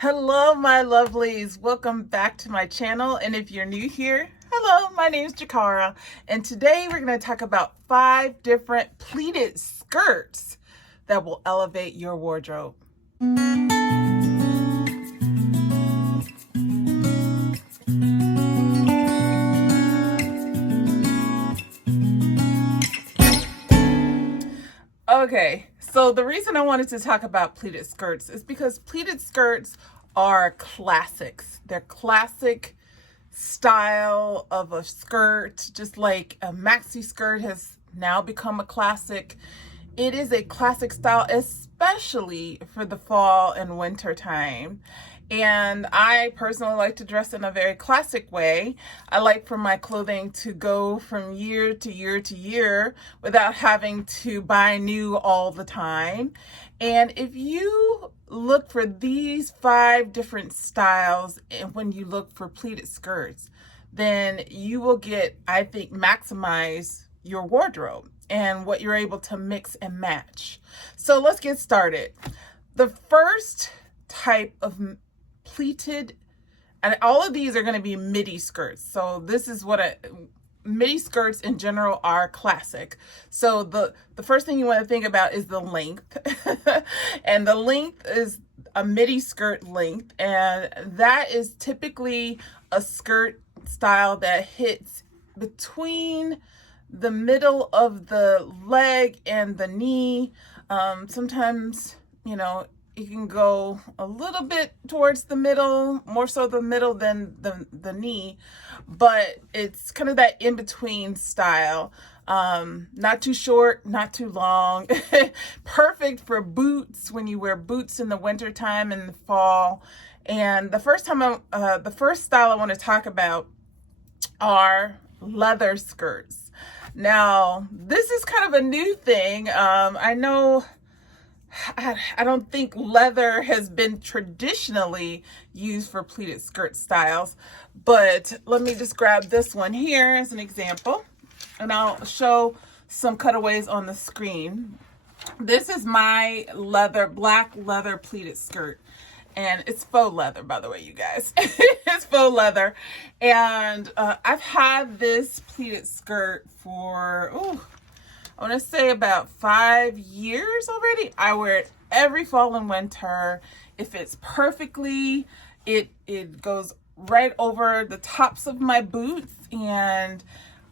Hello, my lovelies. Welcome back to my channel. And if you're new here, hello, my name is Jakara. And today we're going to talk about 5 different pleated skirts that will elevate your wardrobe. Okay, so the reason I wanted to talk about pleated skirts is because pleated skirts are classics. They're classic style of a skirt, just like a maxi skirt has now become a classic. It is a classic style, especially for the fall and winter time. And I personally like to dress in a very classic way. I like for my clothing to go from year to year to year without having to buy new all the time. And if you look for these 5 different styles and when you look for pleated skirts, then you will get, I think, maximize your wardrobe and what you're able to mix and match. So let's get started. The first type of pleated, and all of these are going to be midi skirts. So this is what midi skirts in general are classic. So the first thing you want to think about is the length. And the length is a midi skirt length, and that is typically a skirt style that hits between the middle of the leg and the knee. Sometimes, you can go a little bit towards the middle, more so the middle than the knee, but it's kind of that in-between style. Not too short, not too long. Perfect for boots when you wear boots in the wintertime and the fall. And the first style I want to talk about are leather skirts. Now, this is kind of a new thing. I know I don't think leather has been traditionally used for pleated skirt styles, but let me just grab this one here as an example, and I'll show some cutaways on the screen. This is my black leather pleated skirt, and it's faux leather, by the way, you guys. It's faux leather, and I've had this pleated skirt for, I want to say about 5 years already. I wear it every fall and winter. It fits perfectly. It goes right over the tops of my boots, and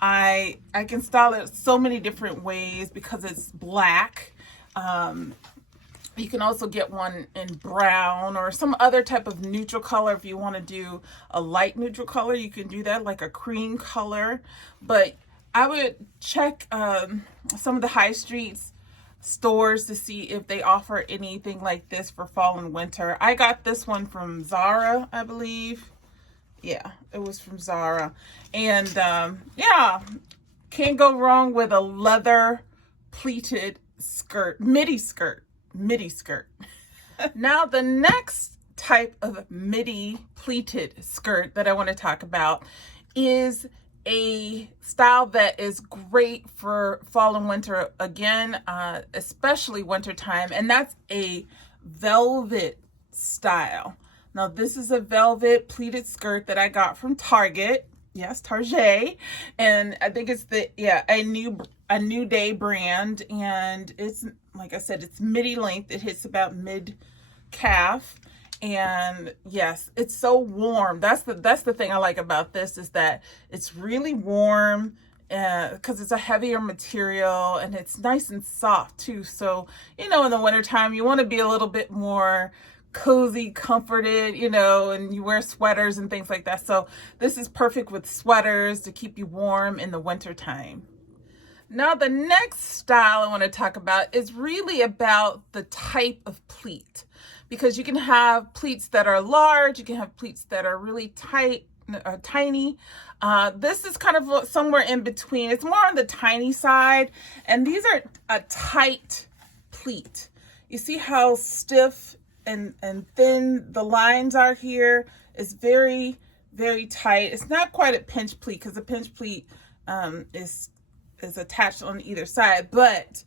I can style it so many different ways because it's black. You can also get one in brown or some other type of neutral color. If you want to do a light neutral color, you can do that, like a cream color. But I would check some of the high streets stores to see if they offer anything like this for fall and winter. I got this one from Zara, I believe. Yeah, it was from Zara. And yeah, can't go wrong with a leather pleated skirt, midi skirt. Now, the next type of midi pleated skirt that I want to talk about is a style that is great for fall and winter again, especially wintertime, and that's a velvet style. Now, this is a velvet pleated skirt that I got from Target. Yes, Target. And I think it's a new day brand, and it's, like I said, it's midi length. It hits about mid calf. And yes, it's so warm. That's the thing I like about this, is that it's really warm because it's a heavier material, and it's nice and soft too. So, in the wintertime, you want to be a little bit more cozy, comforted, and you wear sweaters and things like that. So this is perfect with sweaters to keep you warm in the wintertime. Now, the next style I want to talk about is really about the type of pleat, because you can have pleats that are large, you can have pleats that are really tight, tiny. This is kind of somewhere in between. It's more on the tiny side, and these are a tight pleat. You see how stiff and thin the lines are here? It's very, very tight. It's not quite a pinch pleat, because the pinch pleat is attached on either side, but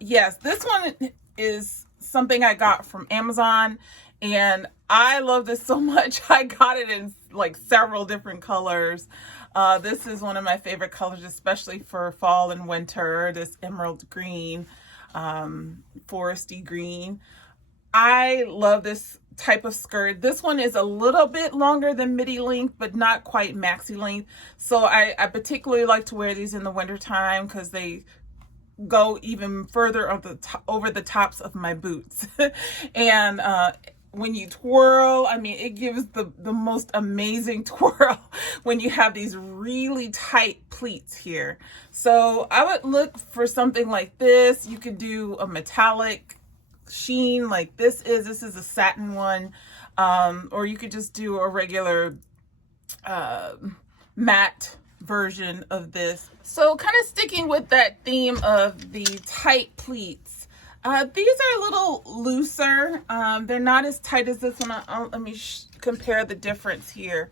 yes, this one is something I got from Amazon, And I love this so much. I got it in like several different colors. This is one of my favorite colors, especially for fall and winter, this emerald green, foresty green. I love this type of skirt. This one is a little bit longer than midi length, but not quite maxi length. So I particularly like to wear these in the winter time because they go even further over the tops of my boots. And when you twirl, I mean, it gives the most amazing twirl when you have these really tight pleats here. So I would look for something like this. You could do a metallic sheen like this is a satin one, or you could just do a regular matte version of this. So kind of sticking with that theme of the tight pleats, these are a little looser. They're not as tight as this one. Let me compare the difference here.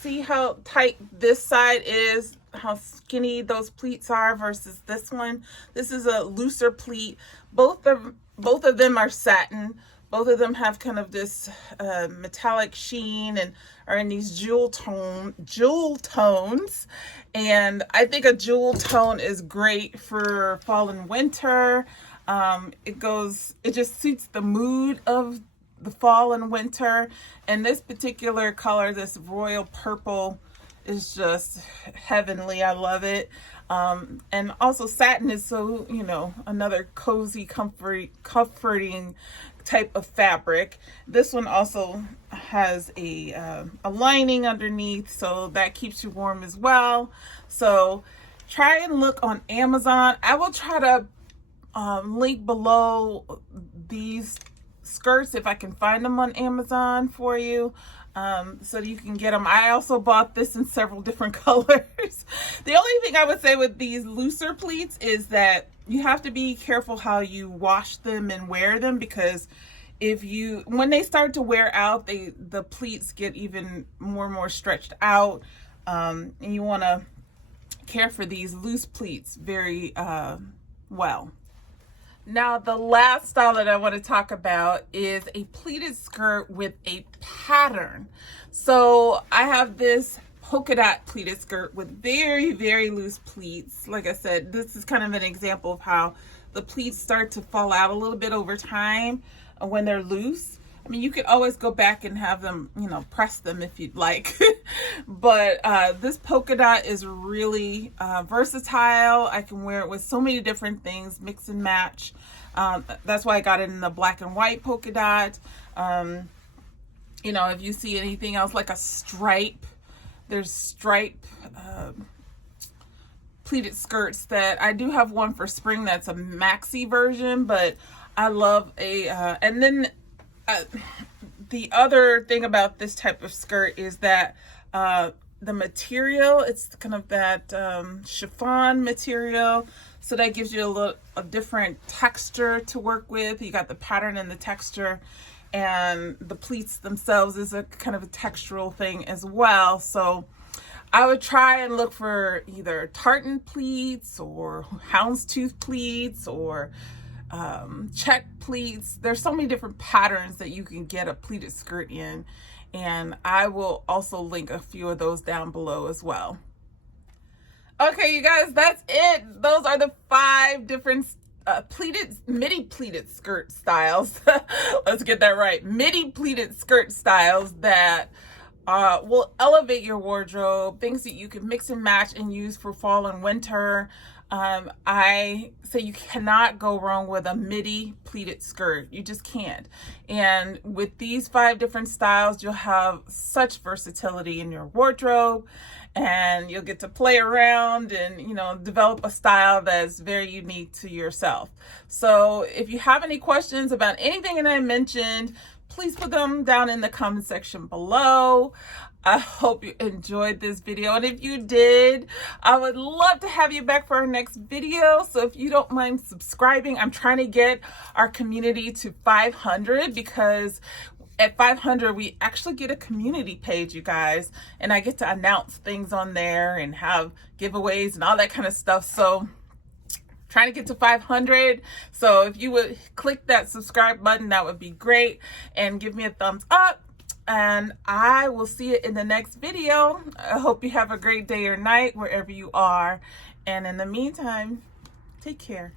See how tight this side is, how skinny those pleats are versus this one. This is a looser pleat. Both of them are satin. Both of them have kind of this metallic sheen and are in these jewel tones. And I think a jewel tone is great for fall and winter. It just suits the mood of the fall and winter. And this particular color, this royal purple, is just heavenly. I love it. And also satin is so, you know, another cozy, comforting type of fabric. This one also has a lining underneath, so that keeps you warm as well. So try and look on Amazon. I will try to link below these skirts if I can find them on Amazon for you, so that you can get them. I also bought this in several different colors. The only thing I would say with these looser pleats is that you have to be careful how you wash them and wear them, because when they start to wear out, the pleats get even more and more stretched out, and you want to care for these loose pleats very well. Now, the last style that I want to talk about is a pleated skirt with a pattern. So I have this polka dot pleated skirt with very, very loose pleats. Like I said, this is kind of an example of how the pleats start to fall out a little bit over time when they're loose. I mean, you could always go back and have them, you know, press them if you'd like. But this polka dot is really versatile. I can wear it with so many different things, mix and match. That's why I got it in the black and white polka dot. You know, if you see anything else like a stripe, there's stripe pleated skirts that I do have one for spring that's a maxi version, but I love and then the other thing about this type of skirt is that the material, it's kind of that chiffon material, so that gives you a different texture to work with. You got the pattern and the texture, and the pleats themselves is a kind of a textural thing as well. So I would try and look for either tartan pleats or houndstooth pleats or check pleats. There's so many different patterns that you can get a pleated skirt in, and I will also link a few of those down below as well. Okay, you guys, that's it. Those are the 5 different midi pleated skirt styles. Let's get that right. Midi pleated skirt styles that will elevate your wardrobe, things that you can mix and match and use for fall and winter. I say you cannot go wrong with a midi pleated skirt. You just can't. And with these 5 different styles, you'll have such versatility in your wardrobe, and you'll get to play around and, you know, develop a style that's very unique to yourself. So if you have any questions about anything that I mentioned, please put them down in the comment section below. I hope you enjoyed this video, and if you did, I would love to have you back for our next video. So if you don't mind subscribing, I'm trying to get our community to 500, because at 500 we actually get a community page, you guys, and I get to announce things on there and have giveaways and all that kind of stuff. So trying to get to 500. So if you would click that subscribe button, that would be great. And give me a thumbs up. And I will see you in the next video. I hope you have a great day or night wherever you are. And in the meantime, take care.